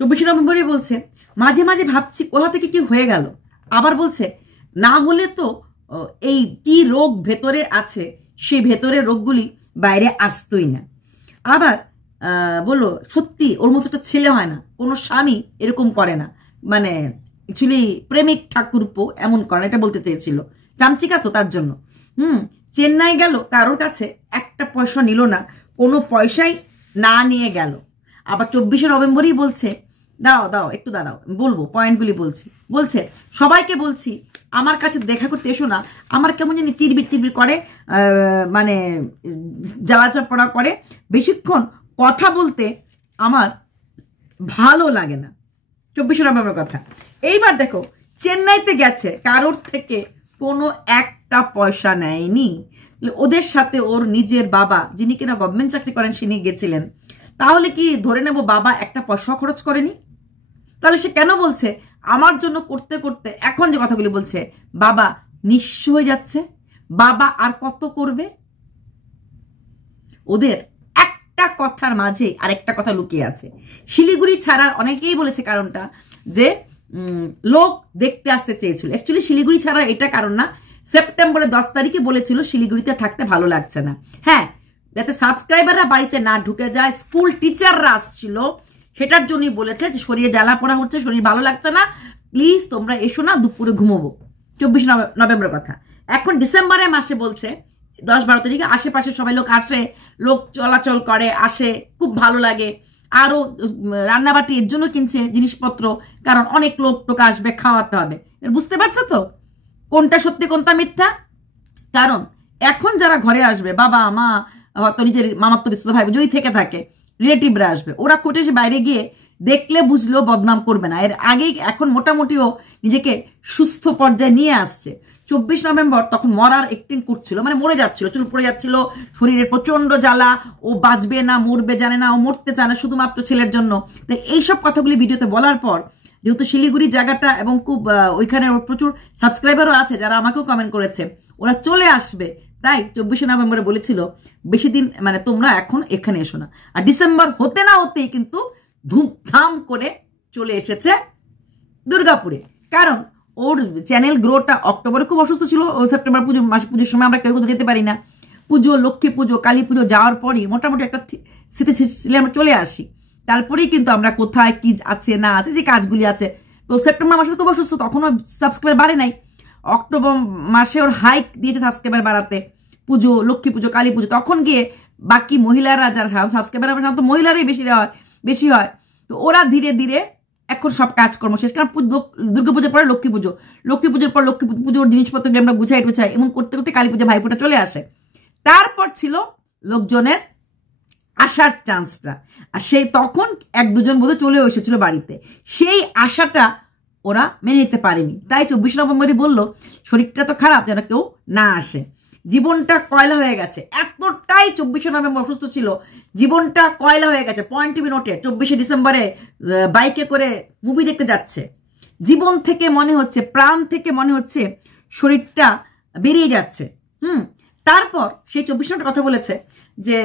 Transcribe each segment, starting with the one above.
24 নভেম্বরই বলছে মাঝে মাঝে ভাবছি কোথা থেকে কি হয়ে গেল। আবার বলছে না হলে তো এই কি রোগ ভেতরে আছে সেই ভেতরের রোগগুলি বাইরে আসতোই না। আবার বললো সত্যি ওর মতো একটা ছেলে হয় না, কোনো স্বামী এরকম করে না, মানে অ্যাকচুয়ালি প্রেমিক ঠাকুরপো এমন করে না, এটা বলতে চেয়েছিল। চামচিকা তো তার জন্য। চেন্নাই গেল, কারোর কাছে একটা পয়সা নিল না, কোনো পয়সাই না নিয়ে গেল। আবার 24 নভেম্বরই বলছে দাঁড়াও দাঁড়াও একটু দাঁড়াও, বলবো পয়েন্টগুলি বলছে সবাইকে বলছি আমার কাছে দেখা করতে এসো না, আমার কেমন জানি চিরবির চিরবির করে, মানে জ্বালাচাপড়া করে, বেশিক্ষণ কথা বলতে আমার ভালো লাগে না। 24 নভেম্বর কথা। এইবার দেখো চেন্নাইতে গেছে, কারোর থেকে কোনো একটা পয়সা নেয়নি। ওদের সাথে ওর নিজের বাবা, যিনি কিনা গভর্নমেন্ট চাকরি করেন, তিনি গেছিলেন। তাহলে কি ধরে নেব বাবা একটা পয়সা খরচ করেনি? তাহলে সে কেন বলছে আমার জন্য করতে করতে এখন যে কথাগুলি বলছে বাবা নিঃস্ব হয়ে যাচ্ছে, বাবা আর কত করবে? ওদের একটা কথার মাঝে আরেকটা কথা লুকিয়ে আছে। শিলিগুড়ি ছাড়ার অনেকেই বলেছে কারণটা যে লোক দেখতে আসতে চেয়েছিল। অ্যাকচুয়ালি শিলিগুড়ি ছাড়ার এটা কারণ না, সেপ্টেম্বরের 10 তারিখে বলেছিল শিলিগুড়িতে থাকতে ভালো লাগছে না। হ্যাঁ, যাতে সাবস্ক্রাইবাররা বাড়িতে না ঢুকে যায়, স্কুল টিচাররা আসছিল, সেটার জন্যই বলেছে যে শরীরে জ্বালা পোড়া হচ্ছে, শরীর ভালো লাগছে না, প্লিজ তোমরা এসো না, দুপুরে ঘুমোবো। 24 নভেম্বরের কথা। এখন ডিসেম্বরের মাসে বলছে 10-12 তারিখে আশেপাশে সবাই লোক আসে, লোক চলাচল করে, আসে, খুব ভালো লাগে। আরো রান্নাবাটি এর জন্য কিনছে জিনিসপত্র, কারণ অনেক লোক টোক আসবে, খাওয়াতে হবে। বুঝতে পারছো তো কোনটা সত্যি কোনটা মিথ্যা? কারণ এখন যারা ঘরে আসবে, বাবা মা, হয়তো নিজের মামাত্ম বিস্তৃত ভাই যদি থেকে থাকে, রিলেটিভরা আসবে, ওরা কোর্টে এসে বাইরে গিয়ে দেখলে বুঝলেও বদনাম করবে না। এর আগেই এখন মোটামুটিও নিজেকে সুস্থ পর্যায়ে নিয়ে আসছে। 24 নভেম্বর তখন মরার একটিং করছিল, মানে মরে যাচ্ছিল, চুল পড়ে যাচ্ছিল, শরীরের প্রচন্ড জ্বালা, ও বাঁচবে না মরবে জানে না, ও মরতে চায় না শুধুমাত্র ছেলের জন্য। তাই এইসব কথাগুলি ভিডিওতে বলার পর, যেহেতু শিলিগুড়ি জায়গাটা এবং খুব ওইখানে প্রচুর সাবস্ক্রাইবারও আছে যারা আমাকেও কমেন্ট করেছে, ওরা চলে আসবে, তাই 24 নভেম্বরে বলেছিল বেশি দিন মানে তোমরা এখন এখানে এসো না। আর ডিসেম্বর হতে না হতেই কিন্তু ধুমধাম করে চলে এসেছে দুর্গাপুরে। কারণ ওর চ্যানেল গ্রোটা অক্টোবরে খুব অসুস্থ ছিল, ও সেপ্টেম্বর পুজোর সময় আমরা কেউ কোথাও যেতে পারি না, পুজো, লক্ষ্মী পুজো, কালী পুজো যাওয়ার পরই মোটামুটি একটা স্থিতিশীলে আমরা চলে আসি। তারপরেই কিন্তু আমরা কোথায় কি আছে না আছে যে কাজগুলি আছে। তো সেপ্টেম্বর মাসে খুব অসুস্থ, তখনও সাবস্ক্রাইবার বাড়ে নাই। অক্টোবর মাসে ওর হাইক দিয়েছে সাবস্ক্রাইবার বাড়াতে, পুজো, লক্ষ্মী পুজো, কালী পুজো, তখন গিয়ে বাকি মহিলারা যারা সাবস্ক্রাইবার তো মহিলারাই বেশি হয়। তো ওরা ধীরে ধীরে এখন সব কাজকর্ম শেষ, কারণ দুর্গাপুজোর পরে লক্ষ্মী পুজোর পর লক্ষ্মী পুজোর জিনিসপত্রগুলো আমরা গুছাই এমন করতে করতে কালী পুজো ভাইফোঁটা চলে আসে। তারপর ছিল লোকজনের আসার চান্সটা, আর সেই তখন 1-2 বোধহয় চলেও এসেছিল বাড়িতে, সেই আশাটা ওরা মেনে নিতে পারেনি। তাই 24 নভেম্বরই বলল শরীরটা তো খারাপ, যেন কেউ না আসে। জীবনটা কয়লা হয়ে গেছে, এতটাই 24 নভেম্বর অসুস্থ ছিল, জীবনটা কয়লা হয়ে গেছে। পয়েন্ট টু বি নোটেড, 24 ডিসেম্বরে বাইকে করে মুভি দেখতে যাচ্ছে, জীবন থেকে মনে হচ্ছে, প্রাণ থেকে মনে হচ্ছে শরীরটা বেরিয়ে যাচ্ছে। তারপর সেই 24 নভেম্বর কথা বলেছে যে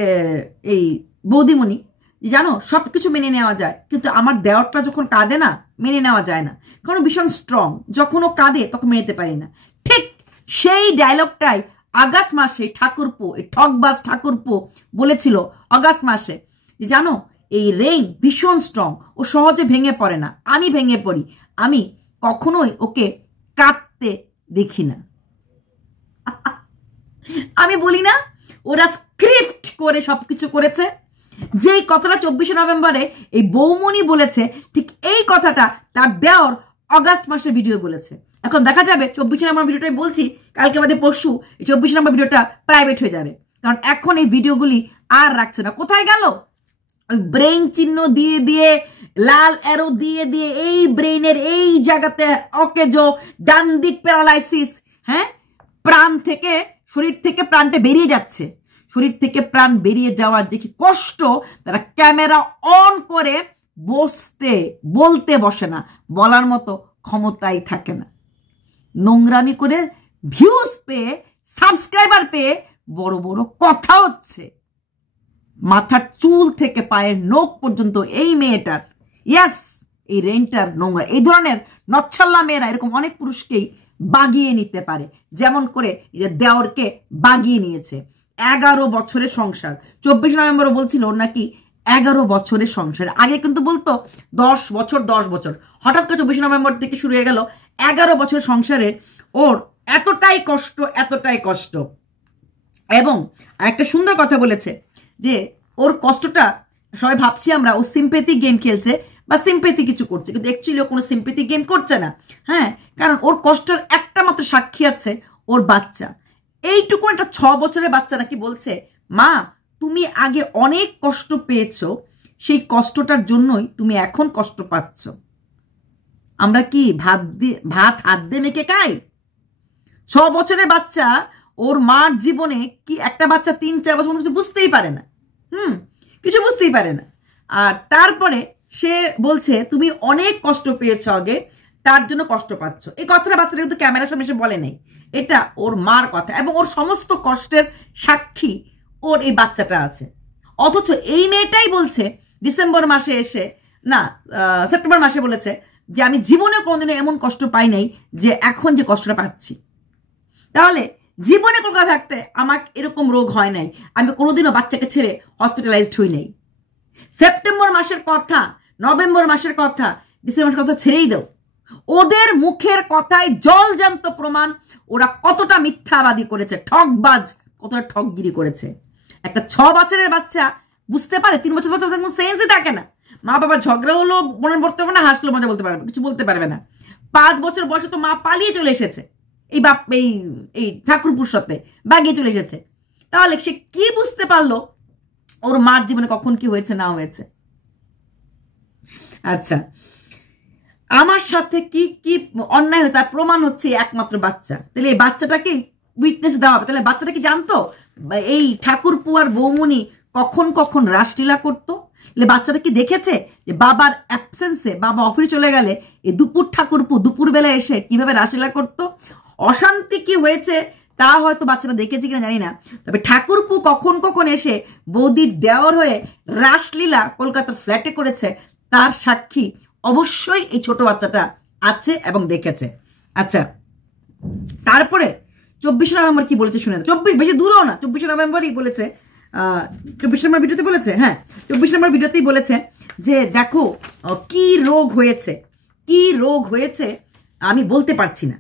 এই বৌদিমণি, জানো সবকিছু মেনে নেওয়া যায়, কিন্তু আমার দেওয়ারটা যখন কাঁদে না মেনে নেওয়া যায় না, কারণ ভীষণ স্ট্রং, যখন ও কাঁদে তখন মেনে নিতে পারি না। ঠিক সেই ডায়লগটাই আগস্ট মাসে ঠাকুরপো, এই ঠকবাজ ঠাকুরপো বলেছিল আগস্ট মাসে যে জানো এই রেইন ভীষণ স্ট্রং, ও সহজে ভেঙে পড়ে না, আমি ভেঙে পড়ি, আমি কখনোই ওকে কাঁদতে দেখি না। আমি বলি না ওরা স্ক্রিপ্ট করে সবকিছু করেছে। যেই কথাটা 24 নভেম্বরে এই বৌমনি বলেছে, ঠিক এই কথাটা তার দেওর অগাস্ট মাসের ভিডিও বলেছে। এখন দেখা যাবে 24 নম্বর ভিডিওটাই বলছি, কালকে বাদে পরশু 24 নম্বর ভিডিওটা প্রাইভেট হয়ে যাবে, কারণ এখন এই ভিডিওগুলি আর রাখছে না। কোথায় গেল? ওই ব্রেইন চিহ্ন দিয়ে দিয়ে, লাল অ্যারো দিয়ে দিয়ে, এই ব্রেইনের এই জায়গাতে অকেজো, ডান দিক প্যারালাইসিস, হ্যাঁ, প্রাণ থেকে, শরীর থেকে প্রাণটা বেরিয়ে যাচ্ছে। শরীর থেকে প্রাণ বেরিয়ে যাওয়ার যে কি কষ্ট, তারা ক্যামেরা অন করে বলতে বসে না, বলার মতো ক্ষমতাই থাকে না। নোংরামি করে ভিউজ পেয়ে, সাবস্ক্রাইবার পেয়ে বড় বড় কথা হচ্ছে, মাথার চুল থেকে পায়ের নখ পর্যন্ত এই মেয়েটার। ইয়েস, এই রেন্টার নোংরা। এই ধরনের নচ্ছল্লা মেয়েরা এরকম অনেক পুরুষকেই বাগিয়ে নিতে পারে, যেমন করে যে দেওরকে বাগিয়ে নিয়েছে। 11 বছরের সংসার, 24 নভেম্বরও বলছিল ওর নাকি 11 বছরের সংসার। আগে কিন্তু বলতো 10 বছর 10 বছর, হঠাৎ করে 24 নভেম্বর থেকে শুরু হয়ে গেল 11 বছর সংসারে ওর এতটাই কষ্ট, এতটাই কষ্ট। এবং একটা সুন্দর কথা বলেছে যে ওর কষ্টটা, সবাই ভাবছি আমরা ও সিম্প্যাথি গেম খেলছে বা সিম্প্যাথি কিছু করছে, কিন্তু অ্যাকচুয়ালি ও কোনো সিম্প্যাথি গেম করছে না। হ্যাঁ, কারণ ওর কষ্টের একটা মাত্র সাক্ষী আছে ওর বাচ্চা। এইটুকু একটা 6 বছরের বাচ্চা নাকি বলছে, মা তুমি আগে অনেক কষ্ট পেয়েছো, সেই কষ্টটার জন্যই তুমি এখন কষ্ট পাচ্ছ। আমরা কি ভাত হাত দিয়ে মেখে খাই? 6 বছরের বাচ্চা ওর মার জীবনে কি, একটা বাচ্চা 3-4 বছর মধ্যে কিছু বুঝতেই পারে না, কিছু বুঝতেই পারে না। আর তারপরে সে বলছে তুমি অনেক কষ্ট পেয়েছো আগে, তার জন্য কষ্ট পাচ্ছ। এই কথাটা বাচ্চাটা কিন্তু ক্যামেরার সামনে এসে বলে নেই, এটা ওর মার কথা, এবং ওর সমস্ত কষ্টের সাক্ষী ওর এই বাচ্চাটা আছে। অথচ এই মেয়েটাই বলছে ডিসেম্বর মাসে এসে, না সেপ্টেম্বর মাসে বলেছে যে আমি জীবনে কোনোদিনও এমন কষ্ট পাই নাই যে এখন যে কষ্টটা পাচ্ছি। তাহলে জীবনে কলকাতা থাকতে আমার এরকম রোগ হয় নাই, আমি কোনোদিনও বাচ্চাকে ছেড়ে হসপিটালাইজড হই নাই। সেপ্টেম্বর মাসের কথা, নভেম্বর মাসের কথা, ডিসেম্বর মাসের কথা ছেড়েই দাও। ওদের মুখের কথায় জলজান্ত প্রমাণ ওরা কতটা মিথ্যাবাদী করেছে, ঠকবাজ, কতটা ঠকগিরি করেছে। একটা 6 বছরের বাচ্চা বুঝতে পারে, 3 বছর বাচ্চা কোনো সেন্সই থাকে না। মা বাবা ঝগড়া হলো মনে পড়তে পারবে না, হাসলো মজা বলতে পারবে, কিছু বলতে পারবে না। 5 বছর বয়সে তো মা পালিয়ে চলে এসেছে, এই বাপ এই ঠাকুরপুর সাথে বাগিয়ে চলে এসেছে। তাহলে সে কি বুঝতে পারলো ওর মার জীবনে কখন কি হয়েছে না হয়েছে? আচ্ছা, আমার সাথে কি কি অন্যায় হয়েছে তার প্রমাণ হচ্ছে একমাত্র বাচ্চা। তাহলে এই বাচ্চাটাকে উইটনেস দেওয়া হবে। তাহলে বাচ্চাটা কি জানতো এই ঠাকুরপো আর বৌমনি কখন কখন রাসলীলা করতো? তাহলে বাচ্চাটা কি দেখেছে যে বাবার অ্যাবসেন্সে, বাবা অফিস চলে গেলে এই দুপুর ঠাকুরপো দুপুরবেলা এসে কিভাবে রাসলীলা করতো? অশান্তি কি হয়েছে তা হয়তো বাচ্চারা দেখেছে কিনা জানি না, তবে ঠাকুরপো কখন কখন এসে বৌদির দেওর হয়ে রাসলীলা কলকাতার ফ্ল্যাটে করেছে তার সাক্ষী অবশ্যই এই ছোট বাচ্চাটা আছে এবং দেখেছে। আচ্ছা, তারপরে 24 নভেম্বর কি বলেছে শুনে, 24 বেশি দূরও না, 24 নভেম্বরই বলেছে, 24 নম্বর ভিডিওতে বলেছে, হ্যাঁ 24 নম্বর ভিডিওতেই বলেছে যে দেখো কি রোগ হয়েছে, কি রোগ হয়েছে আমি বলতে পারছি না।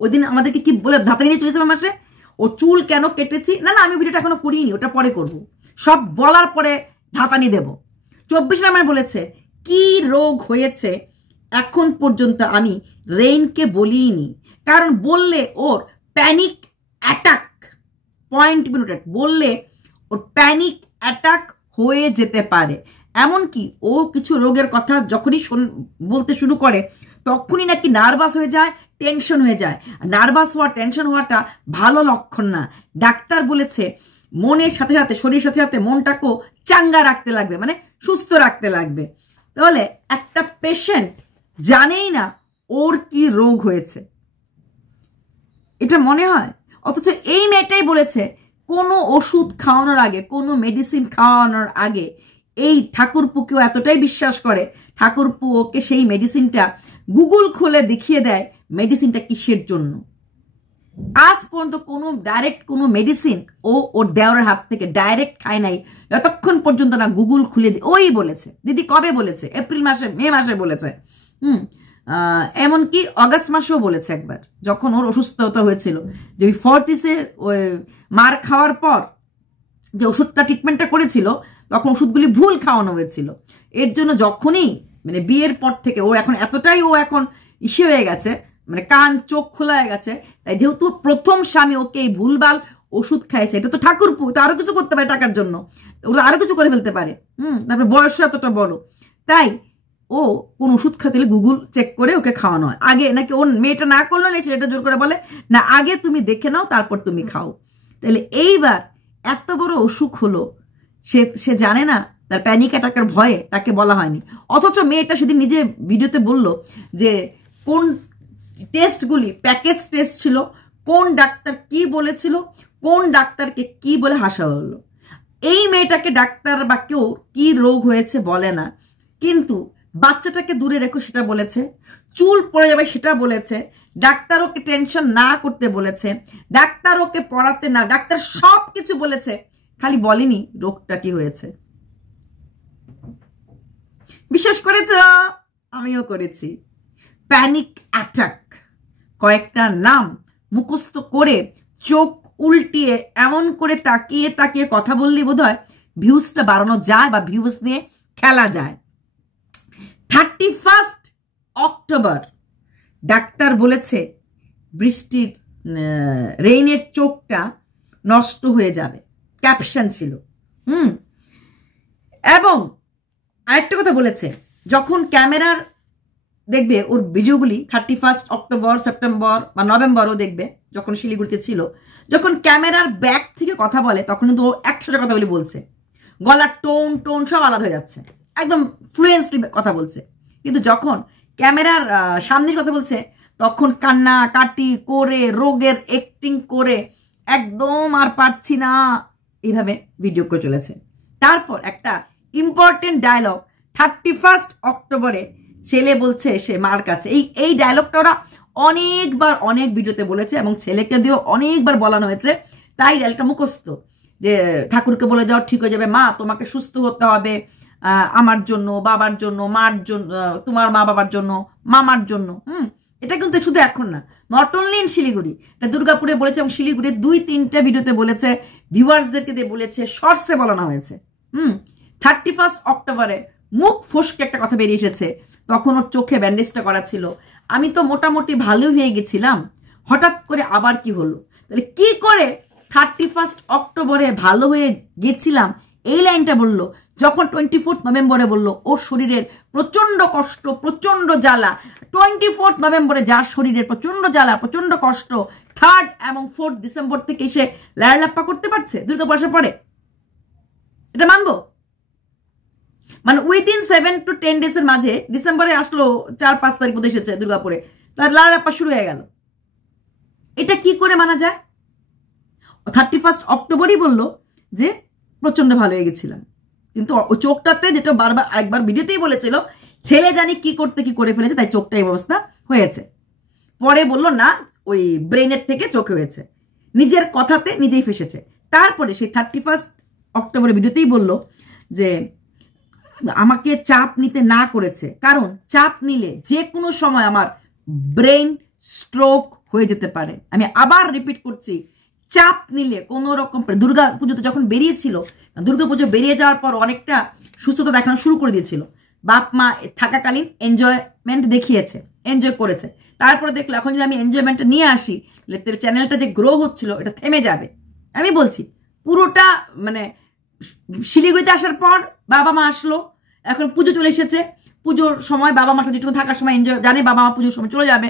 ওই দিন আমাদেরকে কি বলে ধাতানি দিয়ে চলেছে মাসে, ও চুল কেন কেটেছি, না না আমি ভিডিওটা এখনো করিনি, ওটা পরে করব, সব বলার পরে ধাতানি দেব। 24 নম্বর বলেছে কি রোগ হয়েছে এখন পর্যন্ত আমি রেইনকে বলিনি, কারণ বললে ওর প্যানিক অ্যাটাক, পয়েন্ট মিনিট বললে ওর প্যানিক অ্যাটাক হয়ে যেতে পারে। এমনকি ও কিছু রোগের কথা যখনই বলতে শুরু করে তখনই নাকি নার্ভাস হয়ে যায়, টেনশন হয়ে যায়। নার্ভাস হওয়া, টেনশন হওয়াটা ভালো লক্ষণ না। ডাক্তার বলেছে মনের সাথে সাথে শরীরের সাথে সাথে মনটাকেও চাঙ্গা রাখতে লাগবে, মানে সুস্থ রাখতে লাগবে। তাহলে একটা পেশেন্ট জানেই না ওর কি রোগ হয়েছে, এটা মনে হয়। অথচ এই মেয়েটাই বলেছে কোনো ওষুধ খাওয়ানোর আগে, কোনো মেডিসিন খাওয়ানোর আগে এই ঠাকুরপুকেও এতটাই বিশ্বাস করে, ঠাকুরপু ওকে সেই মেডিসিনটা গুগল খুলে দেখিয়ে দেয় মেডিসিনটা কিসের জন্য। আজ পর্যন্ত কোনো ডাইরেক্ট কোনো মেডিসিন ওর দেওয়ার হাত থেকে ডাইরেক্ট খায় নাই যতক্ষণ পর্যন্ত না গুগল খুলে ওই বলেছে। দিদি কবে বলেছে? এপ্রিল মাসে, মে মাসে বলেছে, এমনকি অগাস্ট মাসেও বলেছে একবার, যখন ওর অসুস্থতা হয়েছিল, যে ওই ফর্টিসের ওই মার খাওয়ার পর যে ওষুধটা ট্রিটমেন্টটা করেছিল তখন ওষুধগুলি ভুল খাওয়ানো হয়েছিল। এর জন্য যখনই মানে বিয়ের পর থেকে ওর এখন এতটাই ও এখন ইসে হয়ে গেছে, মানে কান চোখ খোলা হয়ে গেছে, তাই যেহেতু প্রথম স্বামী ওকে এই ভুলভাল ওষুধ খাইছে, এটা তো ঠাকুরপু, তো আরো কিছু করতে পারে টাকার জন্য, ওগুলো আরো কিছু করে ফেলতে পারে। তারপরে বয়স এতটা বড়, তাই ও কোন ওষুধ খাতে গুগল চেক করে ওকে খাওয়ানো হয়। আগে নাকি ওর মেয়েটা না করলো না, ছেলেটা জোর করে বলে না আগে তুমি দেখে নাও তারপর তুমি খাও। তাহলে এইবার এত বড় অসুখ হলো, সে জানে না, তার প্যানিক অ্যাটাকের ভয়ে তাকে বলা হয়নি। অথচ মেয়েটা সেদিন নিজে ভিডিওতে বলল যে কোন টেস্টগুলি প্যাকেজ টেস্ট ছিল, কোন ডাক্তার কি বলেছিল, কোন ডাক্তারকে কি বলে হাসা হলো। এই মেয়েটাকে ডাক্তার বা কেউ কি রোগ হয়েছে বলে না, কিন্তু বাচ্চাটাকে দূরে রেখো সেটা বলেছে, চুল পড়ে যাবে সেটা বলেছে, ডাক্তার ওকে টেনশন না করতে বলেছে, ডাক্তার ওকে পড়াতে না, ডাক্তার সব কিছু বলেছে, খালি বলেনি রোগটা কি হয়েছে। বিশ্বাস করেছ? আমিও করেছি। প্যানিক অ্যাটাক, কয়েকটা নাম মুখস্থ করে চোখ উল্টিয়ে এমন করে তাকিয়ে তাকিয়ে কথা বললি বোধহয় ভিউজটা বাড়ানো যায় বা ভিউজ নিয়ে খেলা যায়। 31 অক্টোবর ডাক্তার বলেছে বৃষ্টির রেইনের চোখটা নষ্ট হয়ে যাবে, ক্যাপশন ছিল। এবং আরেকটা কথা বলেছে, যখন ক্যামেরার দেখবে ওর ভিডিওগুলি 31 অক্টোবর, সেপ্টেম্বর বা নভেম্বরও দেখবে, যখন শিলিগুড়িতে ছিল, যখন ক্যামেরার ব্যাক থেকে কথা বলে তখন কিন্তু ও একসাথে কথাগুলি বলছে, গলার টোন সব আলাদা হয়ে যাচ্ছে, একদম ফ্লুয়েন্সলি কথা বলছে। কিন্তু যখন ক্যামেরার সামনের কথা বলছে তখন কান্না কাটি করে রোগের অ্যাক্টিং করে একদম আর পারছি না এইভাবে ভিডিও করে চলেছে। তারপর একটা ইম্পর্টেন্ট ডায়লগ 31 অক্টোবরে ছেলে বলছে সে মার কাছে, এই ডায়লগটা ওরা অনেকবার অনেক ভিডিওতে বলেছে এবং ছেলেকে দিয়েও অনেকবার বলানো হয়েছে, তাই ডায়লগটা মুখস্থ, যে ঠাকুরকে বলে যাও ঠিক হয়ে যাবে মা, তোমাকে সুস্থ হতে হবে আমার জন্য, বাবার জন্য, মার জন্য, তোমার মা বাবার জন্য, মামার জন্য। এটা কিন্তু শুধু এখন না, নট অনলি ইন শিলিগুড়ি, এটা দুর্গাপুরে বলেছে এবং শিলিগুড়ি 2-3টা ভিডিওতে বলেছে, ভিউয়ার্সদেরকে দিয়ে বলেছে, শর্টসে বলানো হয়েছে। 31 অক্টোবরে মুখ ফসকে একটা কথা বেরিয়ে এসেছে, তখন ওর চোখে ব্যান্ডেজটা করা ছিল। আমি তো মোটামুটি ভালো হয়ে গেছিলাম, হঠাৎ করে আবার কি হলো? তাহলে কি করে 31 অক্টোবরে ভালো হয়ে গেছিলাম এই লাইনটা বললো, যখন 24 নভেম্বরে বললো ওর শরীরের প্রচন্ড কষ্ট, প্রচন্ড জ্বালা। 24 নভেম্বরে যার শরীরের প্রচন্ড জ্বালা, প্রচন্ড কষ্ট, 3rd এবং 4th ডিসেম্বর থেকে সে লাড়ালাপ্পা করতে পারছে দুর্গাপুর আসার পরে, এটা মানবো? মানে উইদিন 7 to 10 ডেজের মাঝে ডিসেম্বরে আসলো, 4-5 তারিখ মধ্যে এসেছে দুর্গাপুরে, তার লাড়ালাপ্পা শুরু হয়ে গেল। এটা কি করে মানা যায়? 31 অক্টোবরই বললো যে প্রচন্ড ভালো হয়ে গেছিলাম, কিন্তু ও চোখটাতে, যেটা বারবার আরেকবার ভিডিওতেই বলেছিল, ছেলে জানি কি করতে কি করে ফেলেছে তাই চোখটা এই অবস্থা হয়েছে। পরে বললো না, ওই ব্রেনের থেকে চোখে হয়েছে, নিজের কথাতে নিজেই ফেসেছে। তারপরে সেই 31 অক্টোবরের ভিডিওতেই বললো যে আমাকে চাপ নিতে না করেছে, কারণ চাপ নিলে যে কোনো সময় আমার ব্রেন স্ট্রোক হয়ে যেতে পারে। আমি আবার রিপিট করছি, চাপ নিলে কোনো রকম, দুর্গা পুজোতে যখন বেরিয়েছিল, দুর্গা পুজো বেরিয়ে যাওয়ার পর অনেকটা সুস্থতা দেখানো শুরু করে দিয়েছিল, বাপ মা থাকাকালীন এনজয়মেন্ট দেখিয়েছে, এনজয় করেছে। তারপরে দেখলো এখন যদি আমি এনজয়মেন্টটা নিয়ে আসি, চ্যানেলটা যে গ্রো হচ্ছিল এটা থেমে যাবে। আমি বলছি পুরোটা, মানে শিলিগুড়িতে আসার পর বাবা মা আসলো, এখন পুজো চলে এসেছে, পুজোর সময় বাবা মাটা যেটুকু থাকার সময় এনজয়, জানে বাবা মা পুজোর সময় চলে যাবে,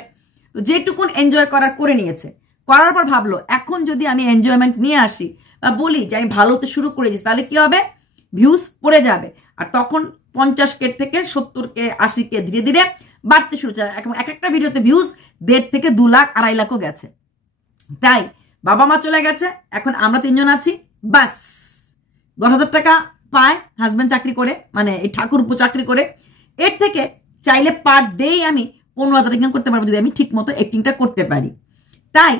তো যেটুকুন এনজয় করার করে নিয়েছে। করার পর ভাবলো এখন যদি আমি এনজয়মেন্ট নিয়ে আসি বা বলি যে আমি ভালো হতে শুরু করেছি, তাহলে কি হবে? ভিউজ পড়ে যাবে। আর তখন 50K থেকে 70K 80K ধীরে ধীরে বাড়তে শুরু করে। এখন এক একটা ভিডিওতে ভিউজ 1.5 থেকে 2 লাখ 2.5 লাখও গেছে। তাই বাবা মা চলে গেছে, এখন আমরা 3 জন আছি, বাস 10,000 টাকা পায় হাজব্যান্ড চাকরি করে, মানে এই ঠাকুরপো চাকরি করে। এর থেকে চাইলে পার ডে আমি 15,000 ইনকাম করতে পারবো যদি আমি ঠিক মতো অ্যাক্টিংটা করতে পারি। তাই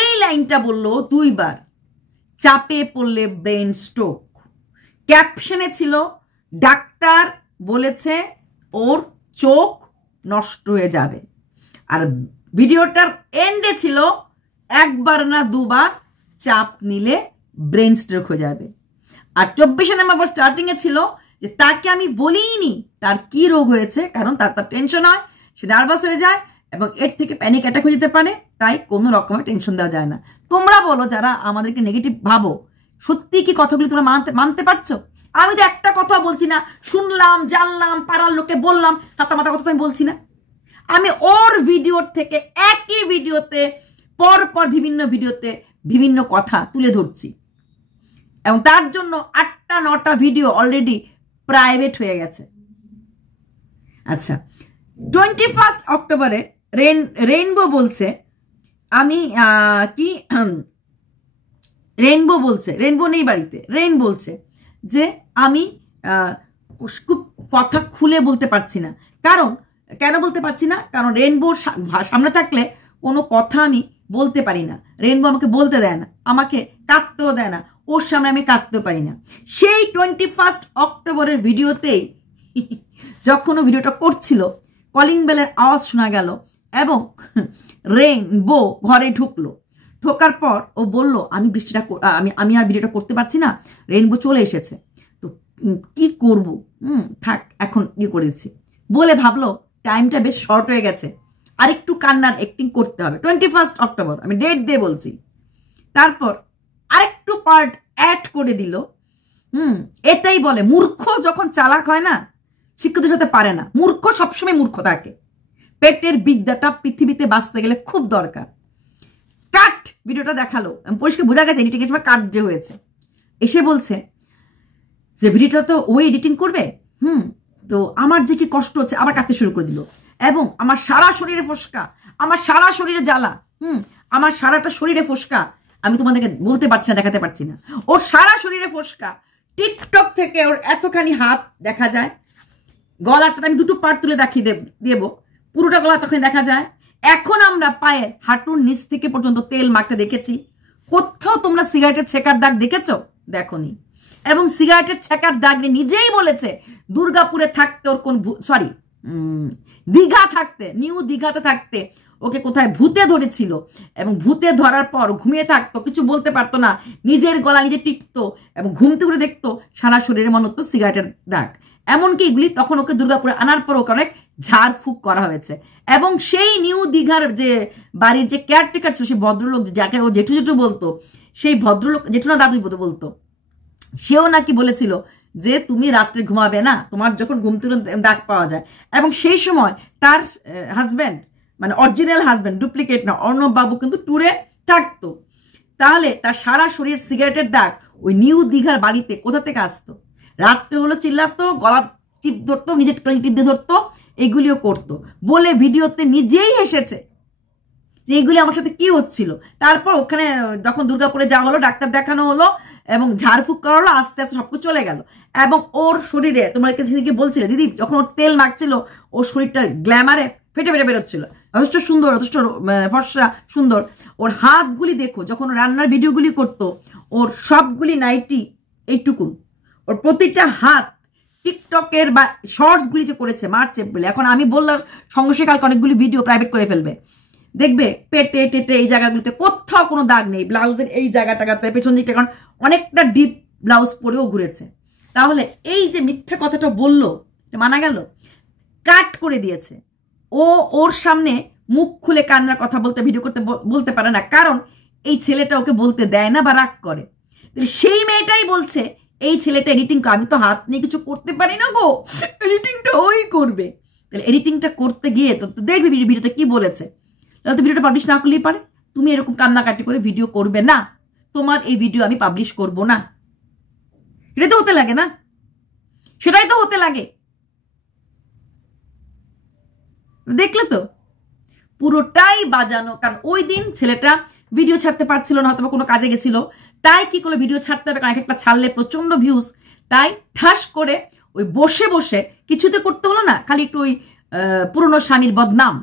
এই লাইনটা বললো 2 বার, চাপে পড়লে ব্রেন স্ট্রোক। ক্যাপশনে ছিল ডাক্তার বলেছে ওর চোখ নষ্ট হয়ে যাবে, আর ভিডিওটার এন্ডে ছিল 1 বার না 2 বার, চাপ নিলে ব্রেন স্ট্রোক হয়ে যাবে। আর 24 নম্বর স্টার্টিং এ ছিল যে তাকে আমি বলিনি তার কি রোগ হয়েছে, কারণ তার টেনশন হয়, সে নার্ভাস হয়ে যায় এবং এর থেকে প্যানিক অ্যাটাক হয়ে যেতে পারে, তাই কোনো রকমের টেনশন দেওয়া যায় না। তোমরা বলো যারা আমাদেরকে নেগেটিভ ভাবো, সত্যি কি কথাগুলি তোমরা মানতে পারছো? আমি তো একটা কথা বলছি না, শুনলাম, জানলাম, পাড়ার লোকে বললাম, তাতা মাথা কথা তো আমি বলছি না। আমি ওর ভিডিওর থেকে একই ভিডিওতে পরপর বিভিন্ন ভিডিওতে বিভিন্ন কথা তুলে ধরছি এবং তার জন্য 8টা-9টা ভিডিও অলরেডি প্রাইভেট হয়ে গেছে। আচ্ছা, 21 অক্টোবরে রেইনবো বলছে, আমি কি রেইনবো বলছে, রেইনবো নেই বাড়িতে, রেইন বলছে যে আমি খুব কথা খুলে বলতে পারছি না। কারণ কেন বলতে পারছি না? কারণ রেইনবোর সামনে থাকলে কোনো কথা আমি বলতে পারি না। রেইনবো আমাকে বলতে দেয় না, আমাকে কাঁদতেও দেয় না, ওর সামনে আমি কাঁদতেও পারি না। সেই 21 অক্টোবরের ভিডিওতেই যখন ও ভিডিওটা করছিল, কলিং বেলের আওয়াজ শোনা গেল এবং রেইনবো ঘরে ঢুকলো। ঢোকার পর ও বলল, আমি আর ভিডিওটা করতে পারছি না, রেইনবো চলে এসেছে, তো কি করব, থাক এখন করে দিচ্ছি বলে ভাবলো টাইমটা বেশ শর্ট হয়ে গেছে, আরেকটু কান্নার অ্যাক্টিং করতে হবে। 21 অক্টোবর, আমি ডেট দিয়ে বলছি। তারপর আরেকটু পার্ট অ্যাড করে দিল। এটাই বলে মূর্খ যখন চালাক হয় না, শিক্ষিতের সাথে পারে না। মূর্খ সবসময় মূর্খ থাকে। পেটের বিদ্যাটা পৃথিবীতে বাঁচতে গেলে খুব দরকার। কাট ভিডিওটা দেখালো, পরিষ্কার বোঝা গেছে এডিটিং এর সময় কাট যে হয়েছে। এসে বলছে যে ভিডিওটা তো ও এডিটিং করবে, তো আমার যে কি কষ্ট হচ্ছে, আবার কাঁদতে শুরু করে দিল। এবং আমার সারা শরীরে ফোসকা, আমার সারা শরীরে জ্বালা, আমার সারাটা শরীরে ফোসকা, আমি তোমাদেরকে বলতে পারছি না, দেখাতে পারছি না। ওর সারা শরীরে ফোসকা, টিকটক থেকে ওর এতখানি হাত দেখা যায়। গলাটা আমি দুটো পার্ট তুলে দেখিয়ে দেবো, পুরোটা গলা তখন দেখা যায়। এখন আমরা পায়ের হাঁটুর নিচ থেকে পর্যন্ত তেল মাখতে দেখেছি। কোথাও তোমরা সিগারেটের ছেকার দাগ দেখেছো? দেখোনি। এবং সিগারেটের ছেকার দাগ নিজেই বলেছে দুর্গাপুরে থাকতে ওর কোন দীঘা থাকতে, নিউ দীঘাতে থাকতে ওকে কোথায় ভূতে ধরেছিল, এবং ভূতে ধরার পর ঘুমিয়ে থাকতো, কিছু বলতে পারতো না, নিজের গলা নিজে টিপতো এবং ঘুমতে করে দেখতো সারা শরীরের মনে হতো সিগারেটের দাগ। এমনকি এগুলি তখন ওকে দুর্গাপুরে আনার পর ওকে অনেক ঝাড়ফুঁক করা হয়েছে। এবং সেই নিউ দীঘার যে বাড়ির যে কেয়ারটেকার ছিল, সেই ভদ্রলোক যাকে ও জেঠু জেঠু বলতো, সেই ভদ্রলোক জেঠু না দাদুই বলতো, সেও নাকি বলেছিল যে তুমি রাত্রে ঘুমাবে না, তোমার যখন ঘুম থেকে দাগ পাওয়া যায়। এবং সেই সময় তার হাজব্যান্ড, মানে অরিজিনাল হাজব্যান্ড, ডুপ্লিকেট না, অর্ণব বাবু কিন্তু ট্যুরে থাকতো। তাহলে তার সারা শরীর সিগারেটের দাগ ওই নিউ দীঘার বাড়িতে কোথা থেকে আসতো? রাত্রে হলো চিল্লাতো, গলা টিপ ধরতো, নিজের টিপ দিয়ে ধরতো, এগুলিও করতো বলে ভিডিওতে নিজেই হেসেছে যে এইগুলি আমার সাথে কি হচ্ছিল। তারপর ওখানে যখন দুর্গাপুরে যাওয়া হলো, ডাক্তার দেখানো হলো এবং ঝাড়ফুঁক করা হলো, আস্তে আস্তে সবকিছু চলে গেল। এবং ওর শরীরে, তোমরা সেদিকে বলছিলে দিদি, যখন ওর তেল মাখছিল ওর শরীরটা গ্ল্যামারে ফেটে ফেটে বেরোচ্ছিল, যথেষ্ট সুন্দর, যথেষ্ট ফর্সা সুন্দর। ওর হাতগুলি দেখো, যখন রান্নার ভিডিওগুলি করতো ওর সবগুলি নাইটি এইটুকুন, ওর প্রতিটা হাত টিকটকের বা শর্টসগুলি যে করেছে মার্চ এপ্রিলে, এখন আমি বললাম সঙ্গে কালকে অনেকগুলি ভিডিও প্রাইভেট করে ফেলবে, দেখবে পেটে টেটে এই জায়গাগুলিতে কোথাও কোনো দাগ নেই, ব্লাউজের এই জায়গাটাতে পেছন দিকটা, কারণ অনেকটা ডিপ ব্লাউজ পরেও ঘুরেছে। তাহলে এই যে মিথ্যা কথাটা বললো, মানা গেল? কাট করে দিয়েছে। ও ওর সামনে মুখ খুলে কান্নার কথা বলতে, ভিডিও করতে বলতে পারে না, কারণ এই ছেলেটা ওকে বলতে দেয় না বা রাগ করে। সেই মেয়েটাই বলছে এই ছেলেটা এডিটিং, আমি তো হাত নিয়ে কিছু করতে পারি না গো, এডিটিংটা ওই করবে। তাহলে এডিটিংটা করতে গিয়ে তো দেখবি ভিডিওতে কি বলেছে। তাহলে তো ভিডিওটা পাবলিশ না করলেই পারে। তুমি এরকম কান্নাকাটি করে ভিডিও করবে না, তোমার এই ভিডিও আমি পাবলিশ করব না। এটা তো হতে লাগে না, সেটাই তো হতে লাগে। দেখলে তো পুরোটাই বাজানো। কারণ ওই দিন ছেলেটা ভিডিও ছাড়তে পারছিল না, হয়তো কোনো কাজে গেছিল, তাই কি করলো, ভিডিও ছাড়তে হবে, কারণ একটা ছাড়লে প্রচন্ড ভিউজ, তাই ঠাস করে ওই বসে বসে কিছুতে করতে হলো না, খালি একটু ওই পুরনো স্বামীর বদনাম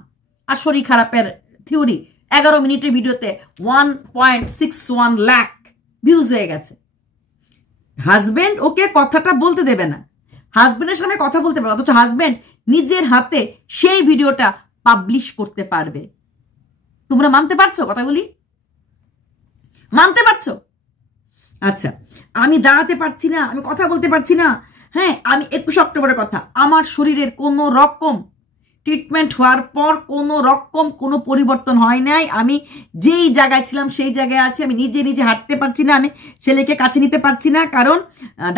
আর শরীর খারাপের থিওরি 11 মিনিটের ভিডিওতে 1.61 লাখ ভিউজ হয়ে গেছে। হাজবেন্ড ওকে কথাটা বলতে দেবে না, হাজবেন্ডের সামনে কথা বলতে পারবে, অথচ হাজবেন্ড নিজের হাতে সেই ভিডিওটা পাবলিশ করতে পারবে। তোমরা মানতে পারছো কথাগুলি? মানতে পারছো? আচ্ছা, আমি দাঁড়াতে পারছি না, আমি কথা বলতে পারছি না, হ্যাঁ, আমি 21 অক্টোবরের কথা, আমার শরীরের কোনো রকম ট্রিটমেন্ট হওয়ার পর কোনো রকম কোনো পরিবর্তন হয় নাই। আমি যেই জায়গায় ছিলাম সেই জায়গায় আছি। আমি নিজে নিজে হাঁটতে পারছি না, আমি ছেলেকে কাছে নিতে পারছি না, কারণ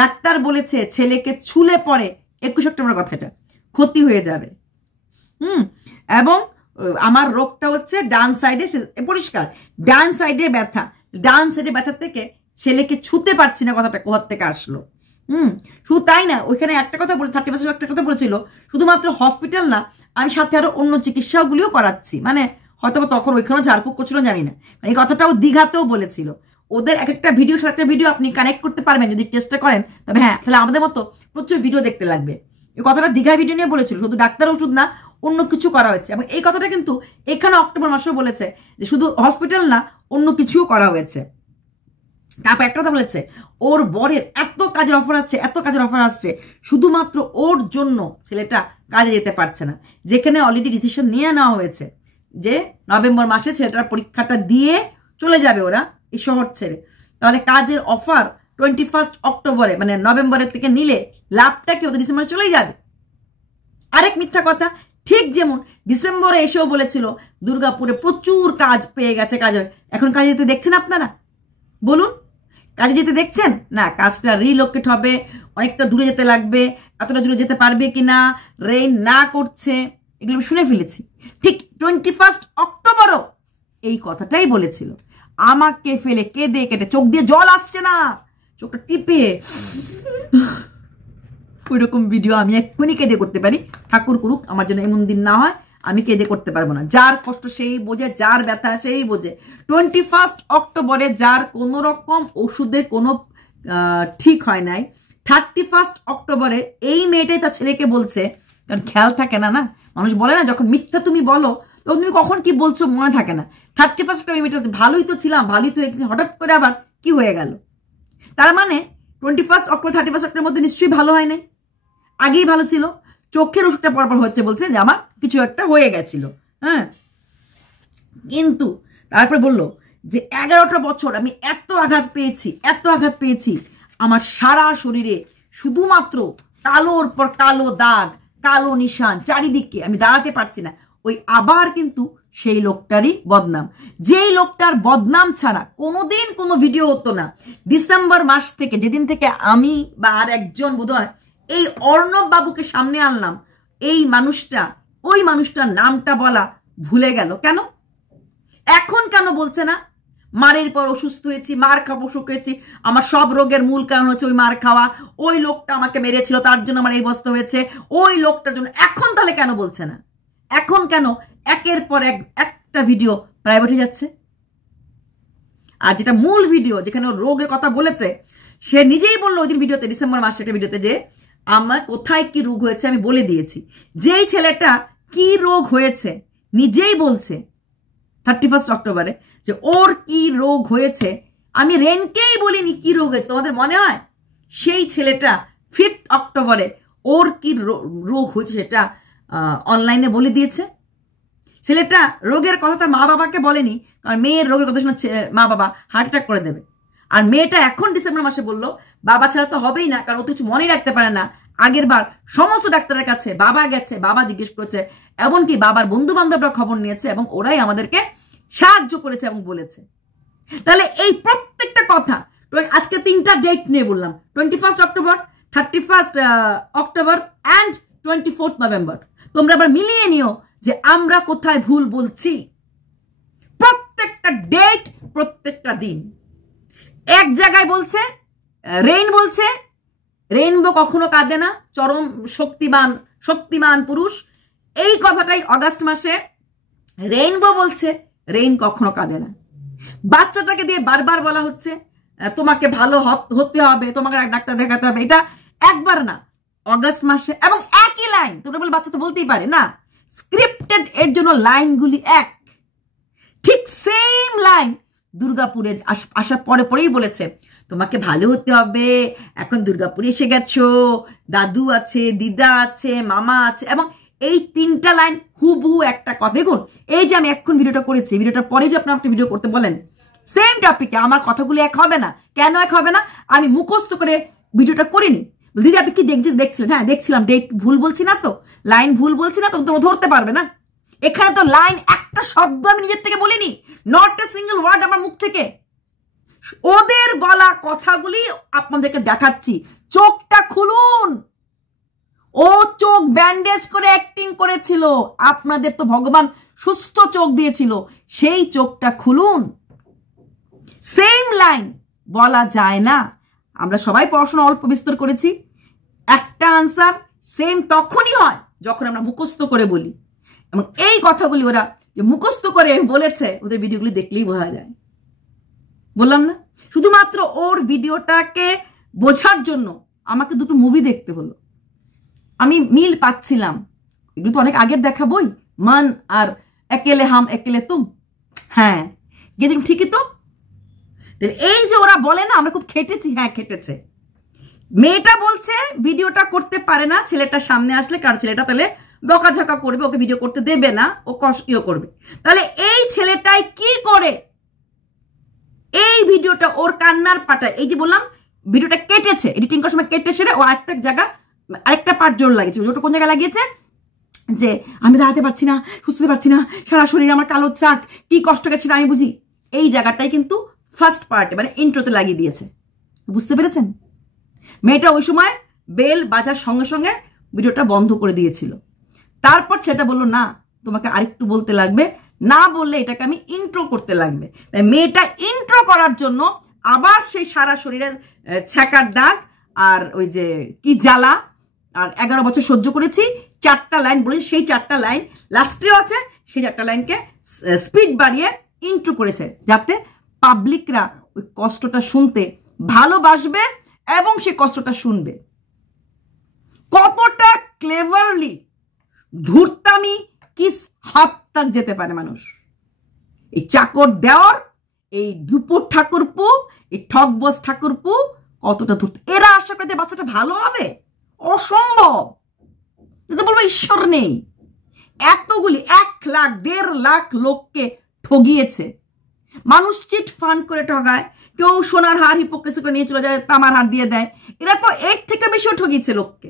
ডাক্তার বলেছে ছেলেকে ছুলে পরে 21 অক্টোবরের কথাটা ক্ষতি হয়ে যাবে। এবং আমার রোগটা হচ্ছে ডান সাইডে, পরিষ্কার ডান সাইডে ব্যথা, ডান সাইডে ব্যথা থেকে ছেলেকে ছুতে পারছি না, কথাটা কোথা থেকে আসলো। শুধু তাই না, ওইখানে একটা কথা বলে 30% একটা কথা বলেছিল, শুধুমাত্র হসপিটাল না, আমি সাথে আরো অন্য চিকিৎসাগুলিও করাচ্ছি। মানে হয়তো তখন ওইখানেও ঝাড়ফুঁক করছিল, জানি না, এই কথাটাও দীঘাতেও বলেছিল। ওদের এক একটা ভিডিও সাথে একটা ভিডিও আপনি কানেক্ট করতে পারবেন যদি চেষ্টা করেন, তবে হ্যাঁ, তাহলে আমাদের মতো প্রচুর ভিডিও দেখতে লাগবে। এই কথাটা দীঘা ভিডিও নিয়ে বলেছিল, শুধু ডাক্তার ওষুধ না অন্য কিছু করা হয়েছে। এবং এই কথাটা কিন্তু এখানে অক্টোবর মাসেও বলেছে যে শুধু হসপিটাল না অন্য কিছুও করা হয়েছে। তারপর একটা কথা বলেছে, ওর বরের এত কাজের অফার আসছে, এত কাজের অফার আসছে, শুধুমাত্র ওর জন্য ছেলেটা কাজে যেতে পারছে না। যেখানে অলরেডি ডিসিশন নিয়ে নেওয়া হয়েছে যে নভেম্বর মাসে ছেলেটার পরীক্ষাটা দিয়ে চলে যাবে ওরা এই শহর ছেড়ে। তাহলে কাজের অফার 21 অক্টোবরে মানে নভেম্বরের থেকে নিলে লাভটা কি ওদের ডিসেম্বরে চলেই যাবে। আরেক মিথ্যা কথা, ঠিক যেমন ডিসেম্বরে এসেও বলেছিল দুর্গাপুরে প্রচুর কাজ পেয়ে গেছে, কাজের। এখন কাজে যেতে দেখছেন আপনারা? বলুন, কাজে যেতে দেখছেন না? কাজটা রিলোকেট হবে, অনেকটা দূরে যেতে লাগবে, এতটা দূরে যেতে পারবে কিনা, রেইন না করছে, এগুলো আমি শুনে ফেলেছি। ঠিক 21 অক্টোবরও এই কথাটাই বলেছিল। আমাকে ফেলে কেঁদে কেটে, চোখ দিয়ে জল আসছে না, চোখটা টিপে ওইরকম ভিডিও আমি এক্ষুনি কেঁদে করতে পারি। ঠাকুর করুক আমার জন্য এমন দিন না হয়, আমি কেঁদে করতে পারবো না। যার কষ্ট সেই বোঝে, যার ব্যথা সেই বোঝে। 21 অক্টোবরে যার কোনো রকম ওষুধের কোনো ঠিক হয় নাই, 31 অক্টোবরে এই মেয়েটাই তার ছেলেকে বলছে, কারণ খেয়াল থাকে না, না মানুষ বলে না যখন মিথ্যা তুমি বলো তখন তুমি কখন কি বলছো মনে থাকে না। 31 অক্টোবর মেয়েটা ভালোই তো ছিলাম, ভালোই তো, হঠাৎ করে আবার কি হয়ে গেল। তার মানে 21 অক্টোবর 31 অক্টোবরের মধ্যে নিশ্চয়ই ভালো হয় নাই, আগেই ভালো ছিল। চোখের ওষুধটা পরপর হচ্ছে, বলছে যে আমার কিছু একটা হয়ে গেছিল। হ্যাঁ, কিন্তু তারপরে বললো যে 11টা বছর আমি এত আঘাত পেয়েছি, এত আঘাত পেয়েছি, আমার সারা শরীরে শুধুমাত্র কালোর পর কালো দাগ, কালো নিশান, চারিদিকে আমি দাঁড়াতে পারছি না। ওই আবার কিন্তু সেই লোকটারই বদনাম, যেই লোকটার বদনাম ছাড়া কোনোদিন কোনো ভিডিও হতো না। ডিসেম্বর মাস থেকে, যেদিন থেকে আমি বা আর একজন বোধহয় এই অর্ণব বাবুকে সামনে আনলাম, এই মানুষটা, ওই মানুষটার নামটা বলা ভুলে গেল। কেন এখন কেন বলছে না? মারের পর অসুস্থ হয়েছি, মার খাবো, অসুখ হয়েছি, আমার সব রোগের মূল কারণ হচ্ছে ওই মার খাওয়া, ওই লোকটা আমাকে মেরেছিল তার জন্য আমার এই অবস্থা হয়েছে, ওই লোকটার জন্য। এখন তাহলে কেন বলছে না? এখন কেন একের পর একটা ভিডিও প্রাইভেট হয়ে যাচ্ছে? আর যেটা মূল ভিডিও, যেখানে ও রোগের কথা বলেছে, সে নিজেই বললো ওই দিন ভিডিওতে, ডিসেম্বর মাসে একটা ভিডিওতে, যে আমার কোথায় কি রোগ হয়েছে আমি বলে দিয়েছি। যেই ছেলেটা কি রোগ হয়েছে নিজেই বলছে 31 অক্টোবরে যে ওর কি রোগ হয়েছে, আমি রেনকেই বলিনি কি রোগ হয়েছে। তোমাদের মনে হয় সেই ছেলেটা 5 অক্টোবরে ওর কি রোগ হয়েছে সেটা অনলাইনে বলে দিয়েছে? ছেলেটা রোগের কথা তার মা বাবাকে বলেনি, কারণ মেয়ের রোগের কথা শুনে মা বাবা হার্ট অ্যাটাক করে দেবে। আর মেয়েটা এখন ডিসেম্বর মাসে বললো বাবা ছাড়া তো হবেই না, কারণ ও তো কিছু মনে রাখতে পারে না। আগের বার সমস্ত ডাক্তারের কাছে বাবা গেছে, বাবা জিজ্ঞেস করেছে, এমনকি বাবার বন্ধু বান্ধবরা খবর নিয়েছে এবং ওরাই আমাদেরকে সাহায্য করেছে এবং বলেছে। তাহলে এই প্রত্যেকটা কথা আজকে 3টা ডেট নিয়ে বললাম, 21 অক্টোবর, 31 অক্টোবর অ্যান্ড 24 নভেম্বর। তোমরা আবার মিলিয়ে নিও যে আমরা কোথায় ভুল বলছি। প্রত্যেকটা ডেট, প্রত্যেকটা দিন এক জায়গায় বলছে, রেইন বলছে রেইনবো কখনো কাঁদে না, চরম শক্তিমান পুরুষ। এই কথাটাই অগাস্ট মাসে রেইনবো বলছে, রেইন কখনো কাঁদে না। বাচ্চাটাকে দিয়ে বারবার বলা হচ্ছে তোমাকে ভালো হতে হবে, তোমাকে ডাক্তার দেখাতে হবে। এটা একবার না, অগাস্ট মাসে, এবং একই লাইন। তোমরা বলে বাচ্চা তো বলতেই পারে না, স্ক্রিপ্টেড, এর জন্য লাইনগুলি এক, ঠিক সেম লাইন দুর্গাপুরে আসার পরেই বলেছে তোমাকে ভালো হতে হবে, এখন দুর্গাপুরে এসে গেছো, দাদু আছে, দিদা আছে, মামা আছে। এবং এই 3টা লাইন হুবহু একটা কথা। দেখুন, এই যে আমি এখন ভিডিওটা করেছি, ভিডিওটার পরে যে আপনার একটা ভিডিও করতে বলেন সেম টপিকে, আমার কথাগুলো এক হবে না। কেন এক হবে না? আমি মুখস্থ করে ভিডিওটা করিনি। দিদি আপনি কি দেখছিলেন? হ্যাঁ দেখছিলাম। ডেট ভুল বলছি না তো, লাইন ভুল বলছি না তো, তোমরা ধরতে পারবে না। এখানে তো লাইন একটা শব্দ আমি নিজের থেকে বলিনি, নট এ সিঙ্গেল ওয়ার্ড আমার মুখ থেকে। ওদের বলা কথাগুলি আপনাদেরকে দেখাচ্ছি। চোখটা খুলুন। ও চোখ ব্যান্ডেজ করে অ্যাক্টিং করেছিল, আপনাদের তো ভগবান সুস্থ চোখ দিয়েছিল, সেই চোখটা খুলুন। সেম লাইন বলা যায় না। আমরা সবাই পড়াশোনা অল্প বিস্তর করেছি, একটা আনসার সেম তখনই হয় যখন আমরা মুখস্থ করে বলি। এবং এই কথাগুলি ওরা যে মুখস্থ করে বলেছে, ওদের ভিডিওগুলি দেখলেই বোঝা যায়। বললাম না, শুধুমাত্র ওর ভিডিওটাকে বোঝার জন্য আমাকে 2টো মুভি দেখতে হলো। আমি মিল পাচ্ছিলাম। এগুলো তো অনেক আগের দেখা বই, মান আর একেলে হাম একেলে তুম। হ্যাঁ গিয়ে দেখুন ঠিকই তো। এই যে ওরা বলে না আমরা খুব খেটেছি, হ্যাঁ খেটেছে। মেয়েটা বলছে ভিডিওটা করতে পারে না ছেলেটার সামনে আসলে, কারণ ছেলেটা তাহলে বকাঝকা করবে, ওকে ভিডিও করতে দেবে না, ও ইয়ে করবে। তাহলে এই ছেলেটাই কি করে এই ভিডিওটা ওর কান্নার পাটা, এই যে বললাম ভিডিওটা কেটেছে, এডিটিং করার সময় কেটে সেরে ও আরেকটা জায়গা আরেকটা পার্ট জোর লাগিয়েছে। জোরটা কোন জায়গায় লাগিয়েছে? যে আমি দাঁড়াতে পারছি না, সুস্থ হতে পারছি না, সারা শরীরে আমার কালো চাক, কি কষ্ট গেছিল আমি বুঝি। এই জায়গাটাই কিন্তু ফার্স্ট পার্টে মানে ইন্ট্রোতে লাগিয়ে দিয়েছে। বুঝতে পেরেছেন? মেয়েটা ওই সময় বেল বাজার সঙ্গে সঙ্গে ভিডিওটা বন্ধ করে দিয়েছিল। তারপর সেটা বললো না তোমাকে আরেকটু বলতে লাগবে, না বললে এটাকে আমি ইন্ট্রো করতে লাগবে। তাই মেয়েটা ইন্ট্রো করার জন্য আবার সেই সারা শরীরের ছ্যাঁকার দাগ আর ওই যে কি জ্বালা আর 11 বছর সহ্য করেছি 4টা লাইন বলে, সেই 4টা লাইন লাস্টেও আছে, সেই 4টা লাইনকে স্পিড বাড়িয়ে ইন্ট্রো করেছে যাতে পাবলিকরা ওই কষ্টটা শুনতে ভালোবাসবে এবং সেই কষ্টটা শুনবে। কতটা ক্লেভারলি ধূর্তামি কিস হাত তাক যেতে পারে মানুষ। এই চাকর দেওয়ার, এই দুপুর ঠাকুরপু, এই ঠকবস ঠাকুরপু কতটা ধূর্ত। এরা আশা করে বাচ্চাটা ভালো হবে? অসম্ভব। যদি বলবো ঈশ্বর নেই। এতগুলি 1 লাখ 1.5 লাখ লোককে ঠগিয়েছে। মানুষ চিট ফান্ড করে ঠগায়, কেউ সোনার হার হিপোক্রেসি করে নিয়ে চলে যায়, তামার হার দিয়ে দেয়। এরা তো এর থেকে বেশিও ঠগিয়েছে লোককে।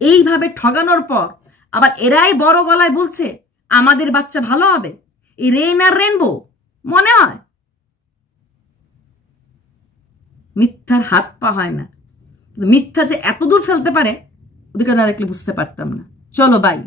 এইভাবে ঠগানোর পর আবার এরাই বড় গলায় বলছে আমাদের বাচ্চা ভালো হবে। এই রেইন আর রেনবো মনে হয়? মিথ্যার হাত পা হয় না, মিথ্যা যে এত দূর ফেলতে পারে ওদেরকে না দেখলে বুঝতে পারতাম না। চলো বাই।